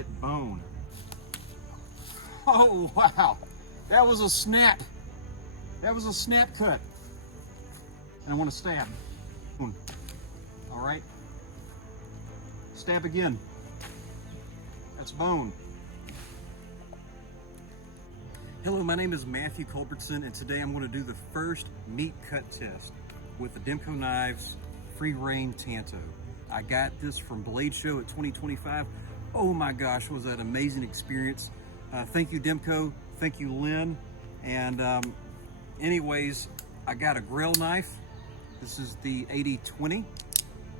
hit bone. Oh, wow. That was a snap. That was a snap cut. And I want to stab. All right. Stab again. That's bone. Hello, my name is Matthew Culbertson, and today I'm going to do the first meat cut test with the Demko Knives Freereign Tanto. I got this from Blade Show at 2025. Oh my gosh, was that an amazing experience. Thank you, Demko. Thank you, Lynn. And anyways, I got a grill knife. This is the 8020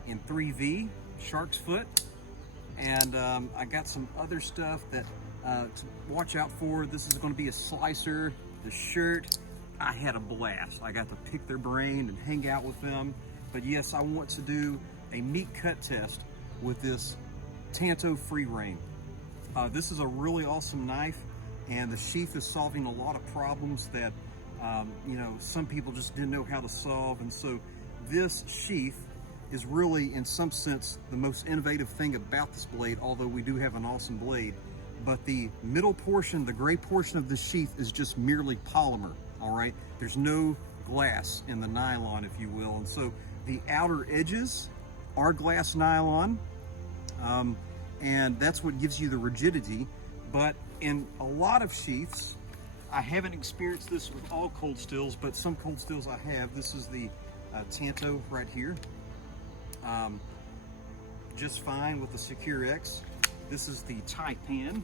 in 3V, shark's foot. And I got some other stuff that to watch out for. This is going to be a slicer, the shirt. I had a blast. I got to pick their brain and hang out with them. But yes, I want to do a meat cut test with this Tanto Freereign. This is a really awesome knife, and the sheath is solving a lot of problems that you know, some people just didn't know how to solve. And so this sheath is really, in some sense, the most innovative thing about this blade, although we do have an awesome blade. But the middle portion, the gray portion of the sheath, is just merely polymer, all right? There's no glass in the nylon, if you will. And so the outer edges are glass nylon, and that's what gives you the rigidity. But in a lot of sheaths, I haven't experienced this with all cold steels, but some cold steels I have. This is the Tanto right here. Just fine with the Secure X. This is the Taipan,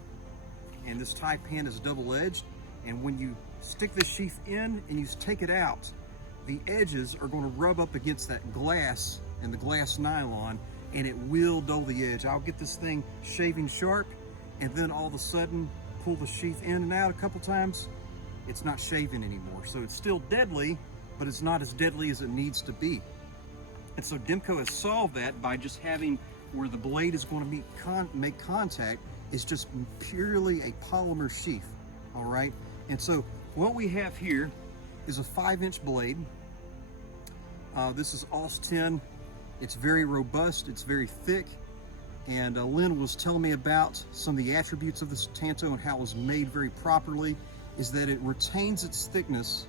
and this Taipan is double-edged, and when you stick the sheath in and you take it out, the edges are going to rub up against that glass and the glass nylon, and it will dull the edge. I'll get this thing shaving sharp, and then all of a sudden pull the sheath in and out a couple times, it's not shaving anymore. So it's still deadly, but it's not as deadly as it needs to be. And so Demko has solved that by just having where the blade is going to make contact is just purely a polymer sheath, all right? And so what we have here is a 5-inch blade. This is AUS 10. It's very robust, it's very thick, and Lynn was telling me about some of the attributes of this Tanto and how it was made very properly, is that it retains its thickness,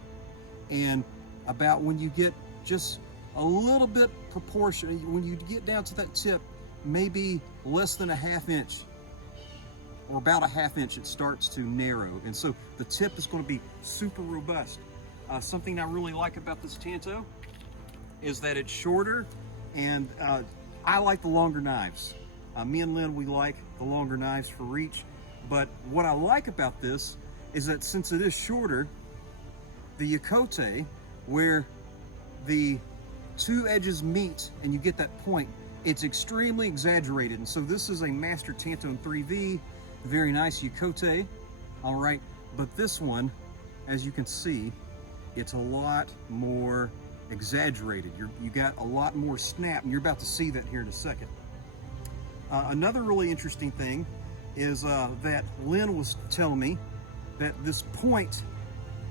and about when you get just a little bit proportion, when you get down to that tip, maybe less than a 1/2 inch, or about a 1/2 inch, it starts to narrow. And so the tip is going to be super robust. Something I really like about this Tanto is that it's shorter, and I like the longer knives. Me and Lynn, we like the longer knives for reach. But what I like about this is that since it is shorter, the Yokote, where the two edges meet and you get that point, it's extremely exaggerated. And so this is a Master Tanto in 3V, very nice Yokote, all right? But this one, as you can see, it's a lot more exaggerated. You got a lot more snap, and you're about to see that here in a second. Another really interesting thing is that Lynn was telling me that this point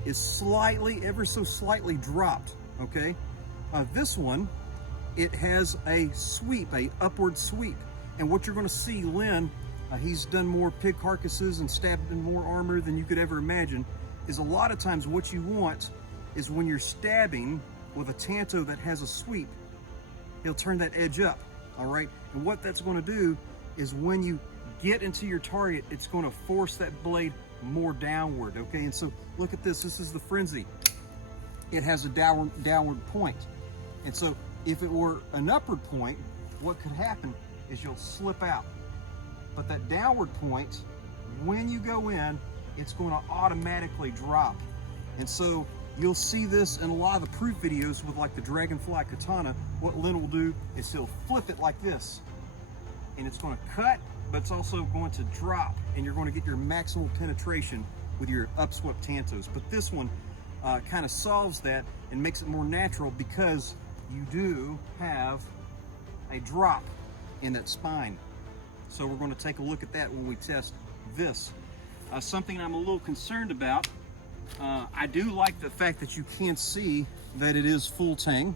is slightly, ever so slightly dropped, okay? This one, it has a sweep, a upward sweep. And what you're gonna see, Lynn, he's done more pig carcasses and stabbed in more armor than you could ever imagine, is a lot of times what you want is when you're stabbing with a Tanto that has a sweep, he'll turn that edge up, all right? And what that's gonna do is when you get into your target, it's gonna force that blade more downward, okay? And so look at this, this is the Frenzy. It has a downward point. And so if it were an upward point, what could happen is you'll slip out. But that downward point, when you go in, it's gonna automatically drop. And so you'll see this in a lot of the proof videos with like the Dragonfly Katana. What Lynn will do is he'll flip it like this, and it's gonna cut, but it's also going to drop, and you're gonna get your maximal penetration with your upswept Tantos. But this one kind of solves that and makes it more natural because you do have a drop in that spine. So we're going to take a look at that when we test this. Something I'm a little concerned about, I do like the fact that you can see that it is full tang,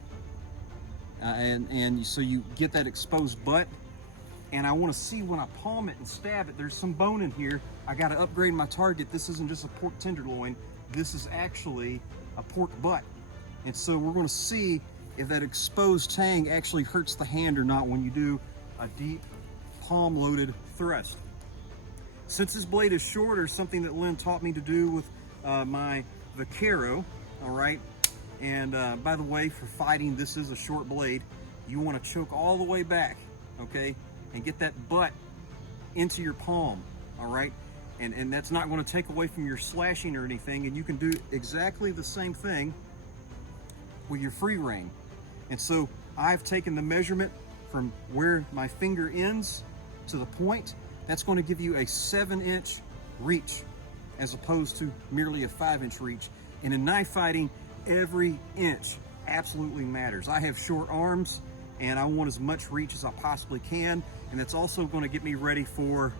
and so you get that exposed butt. and I want to see when I palm it and stab it, there's some bone in here. I got to upgrade my target. This isn't just a pork tenderloin. This is actually a pork butt. And so we're going to see if that exposed tang actually hurts the hand or not when you do a deep palm loaded thrust. Since this blade is shorter, something that Lynn taught me to do with my vaquero, all right? And by the way, for fighting, this is a short blade. You want to choke all the way back, okay? And get that butt into your palm, all right? And that's not going to take away from your slashing or anything. And you can do exactly the same thing with your free rein. And so I've taken the measurement from where my finger ends to the point. That's going to give you a 7-inch reach as opposed to merely a 5-inch reach. And in knife fighting, every inch absolutely matters. I have short arms and I want as much reach as I possibly can. And that's also going to get me ready for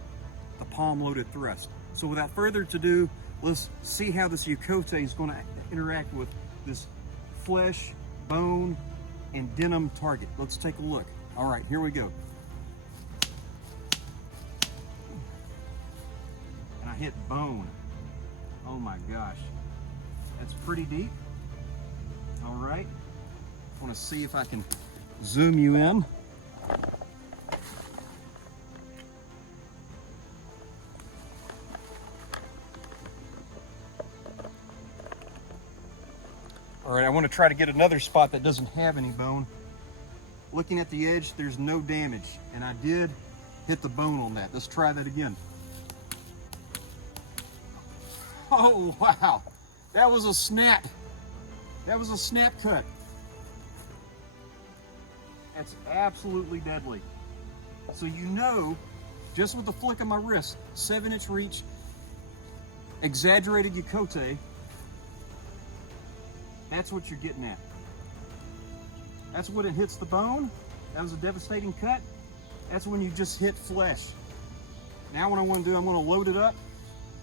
the palm loaded thrust. So without further ado, let's see how this Yokote is going to interact with this flesh, bone, and denim target. Let's take a look. All right, here we go. And I hit bone. Oh my gosh. That's pretty deep. All right. I want to see if I can zoom you in. All right, I want to try to get another spot that doesn't have any bone. Looking at the edge, there's no damage, and I did hit the bone on that. Let's try that again. Oh, wow. That was a snap. That was a snap cut. That's absolutely deadly. So you know, just with the flick of my wrist, 7-inch reach, exaggerated Yokote, that's what you're getting at. That's when it hits the bone. That was a devastating cut. That's when you just hit flesh. Now what I want to do, I'm going to load it up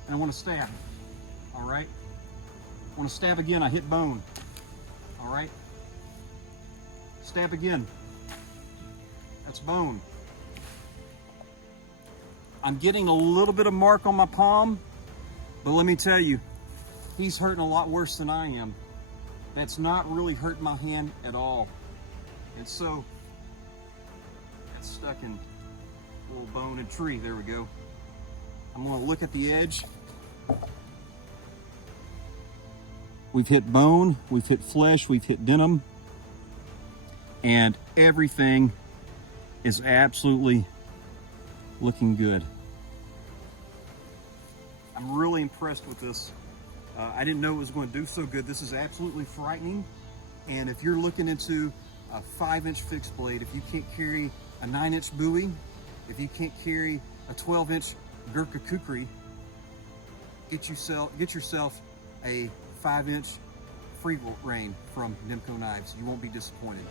and I want to stab. All right. I want to stab again. I hit bone. All right. Stab again. That's bone. I'm getting a little bit of mark on my palm, but let me tell you, he's hurting a lot worse than I am. That's not really hurting my hand at all. And so, that's stuck in a little bone and tree. There we go. I'm going to look at the edge. We've hit bone, we've hit flesh, we've hit denim, and everything is absolutely looking good. I'm really impressed with this. I didn't know it was going to do so good. This is absolutely frightening. And if you're looking into a 5-inch fixed blade, if you can't carry a 9-inch bowie, if you can't carry a 12-inch Gurkha kukri, get yourself a 5-inch Freereign from Demko knives. You won't be disappointed.